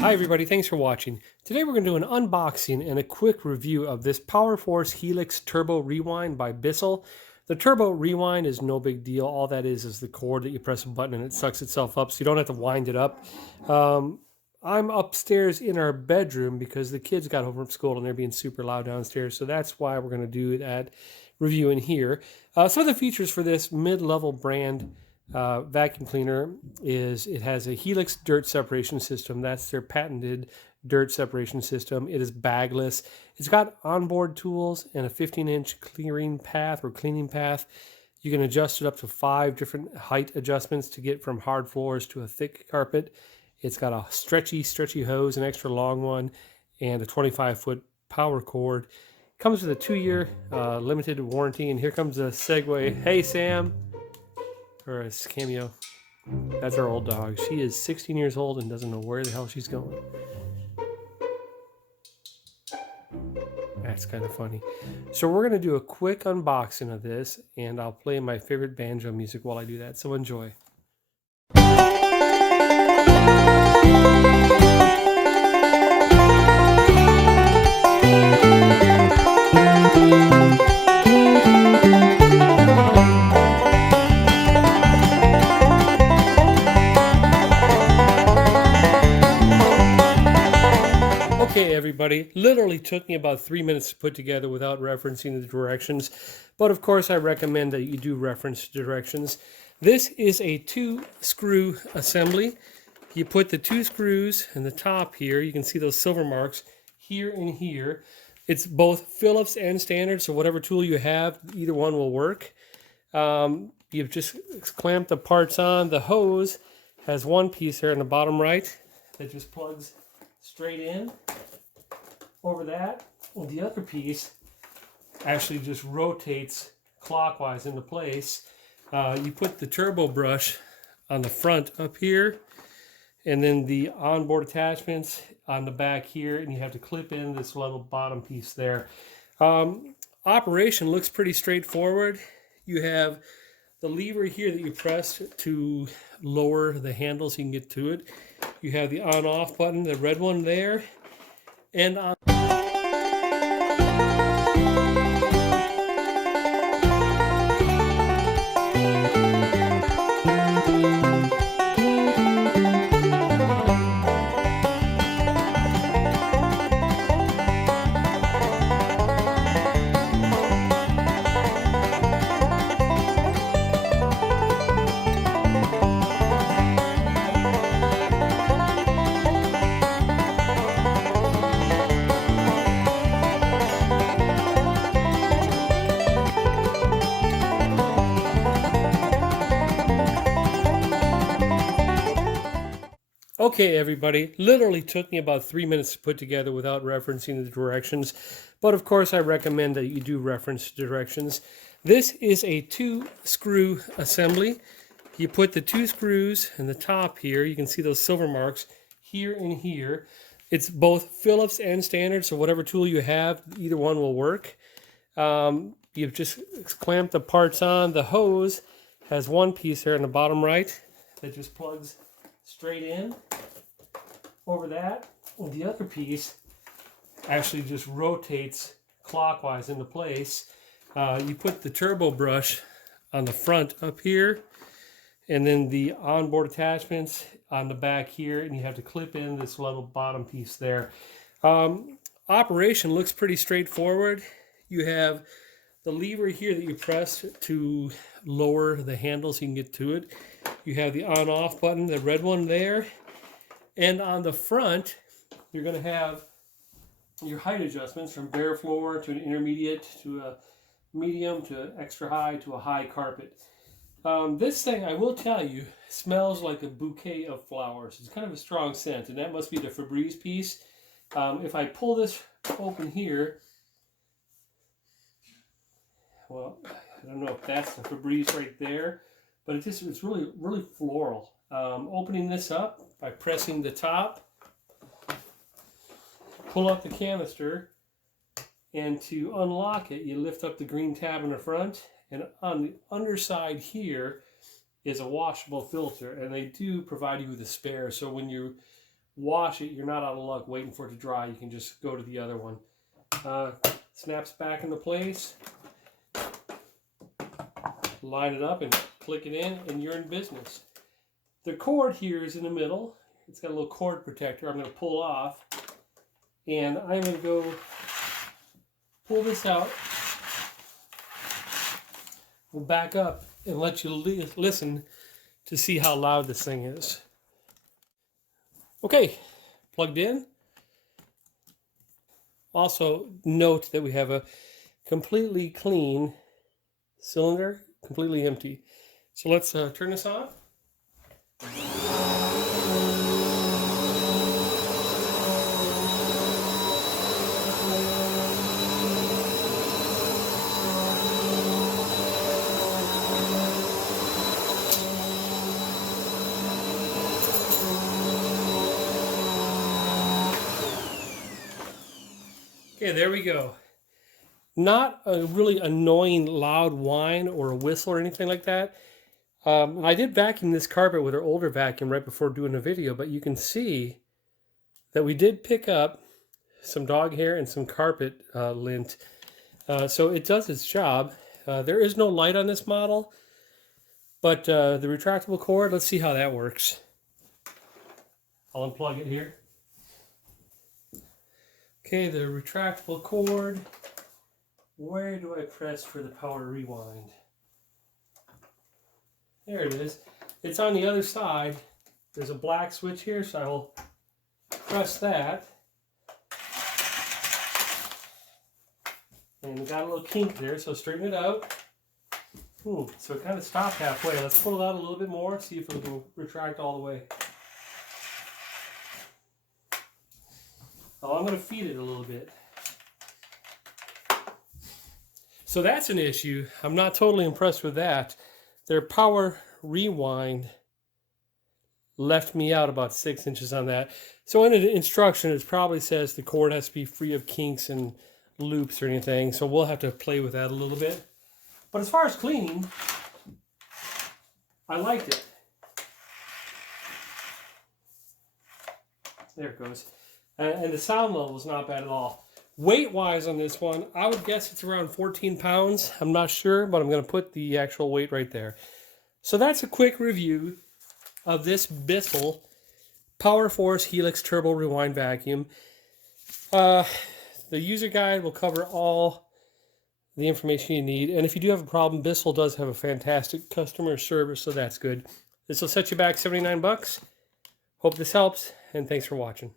Hi everybody, thanks for watching. Today we're going to do an unboxing and a quick review of this Power Force Helix Turbo Rewind by Bissell. The Turbo Rewind is no big deal. All that is the cord that you press a button and it sucks itself up, so you don't have to wind it up. I'm upstairs in our bedroom because the kids got home from school and they're being super loud downstairs, so that's why we're going to do that review in here. Some of the features for this mid-level brand vacuum cleaner is it has a Helix dirt separation system. That's their patented dirt separation system. It is bagless. It's got onboard tools and a 15-inch clearing path or cleaning path. You can adjust it up to 5 different height adjustments to get from hard floors to a thick carpet. It's got a stretchy hose, an extra long one, and a 25-foot power cord. Comes with a 2-year limited warranty. And here comes a segue. Hey, Sam. Or a cameo. That's our old dog. She is 16 years old and doesn't know where the hell she's going. That's kind of funny. So we're going to do a quick unboxing of this, and I'll play my favorite banjo music while I do that. So enjoy. Okay, everybody, literally took me about 3 minutes to put together without referencing the directions, but of course I recommend that you do reference the directions. This is a 2-screw assembly. You put the 2 screws in the top here. You can see those silver marks here and here. It's both Phillips and standard, so whatever tool you have, either one will work. You just clamp the parts on. The hose has one piece here in the bottom right that just plugs straight in over that. And the other piece actually just rotates clockwise into place. You put the turbo brush on the front up here, and then the onboard attachments on the back here, and you have to clip in this little bottom piece there. Operation looks pretty straightforward. You have the lever here that you press to lower the handle so you can get to it. You have the on-off button, the red one there, and on Okay, everybody, literally took me about 3 minutes to put together without referencing the directions, but of course I recommend that you do reference the directions. This is a 2-screw assembly. You put the 2 screws in the top here. You can see those silver marks here and here. It's both Phillips and standard, so whatever tool you have, either one will work. You just clamp the parts on. The hose has one piece here in the bottom right that just plugs straight in over that, and the other piece actually just rotates clockwise into place. You put the turbo brush on the front up here, and then the onboard attachments on the back here, and you have to clip in this little bottom piece there. Operation looks pretty straightforward. You have the lever here that you press to lower the handle so you can get to it. You have the on-off button, the red one there. And on the front, you're going to have your height adjustments from bare floor to an intermediate to a medium to an extra high to a high carpet. This thing, I will tell you, smells like a bouquet of flowers. It's kind of a strong scent, and that must be the Febreze piece. If I pull this open here, well, I don't know if that's the Febreze right there, but it's really floral. Opening this up by pressing the top, pull out the canister, and to unlock it, you lift up the green tab in the front, and on the underside here is a washable filter, and they do provide you with a spare. So when you wash it, you're not out of luck waiting for it to dry. You can just go to the other one. Snaps back into place. Line it up and click it in, and you're in business. The cord here is in the middle. It's got a little cord protector I'm going to pull off. And I'm going to go pull this out. We'll back up and let you listen to see how loud this thing is. Okay, plugged in. Also note that we have a completely clean cylinder, completely empty. So let's turn this on. Okay, there we go. Not a really annoying loud whine or a whistle or anything like that. I did vacuum this carpet with our older vacuum right before doing the video, but you can see that we did pick up some dog hair and some carpet lint. So it does its job. There is no light on this model, but the retractable cord, let's see how that works. I'll unplug it here. Okay, the retractable cord. Where do I press for the power rewind? There it is. It's on the other side. There's a black switch here, so I will press that. And we got a little kink there, so straighten it out. So it kind of stopped halfway. Let's pull it out a little bit more, see if it will retract all the way. Oh, I'm going to feed it a little bit. So that's an issue. I'm not totally impressed with that. Their power rewind left me out about 6 inches on that. So in the instruction, it probably says the cord has to be free of kinks and loops or anything. So we'll have to play with that a little bit. But as far as cleaning, I liked it. There it goes. And the sound level is not bad at all. Weight-wise on this one, I would guess it's around 14 pounds. I'm not sure, but I'm going to put the actual weight right there. So that's a quick review of this Bissell Power Force Helix Turbo Rewind Vacuum. The user guide will cover all the information you need. And if you do have a problem, Bissell does have a fantastic customer service, so that's good. This will set you back $79. Hope this helps, and thanks for watching.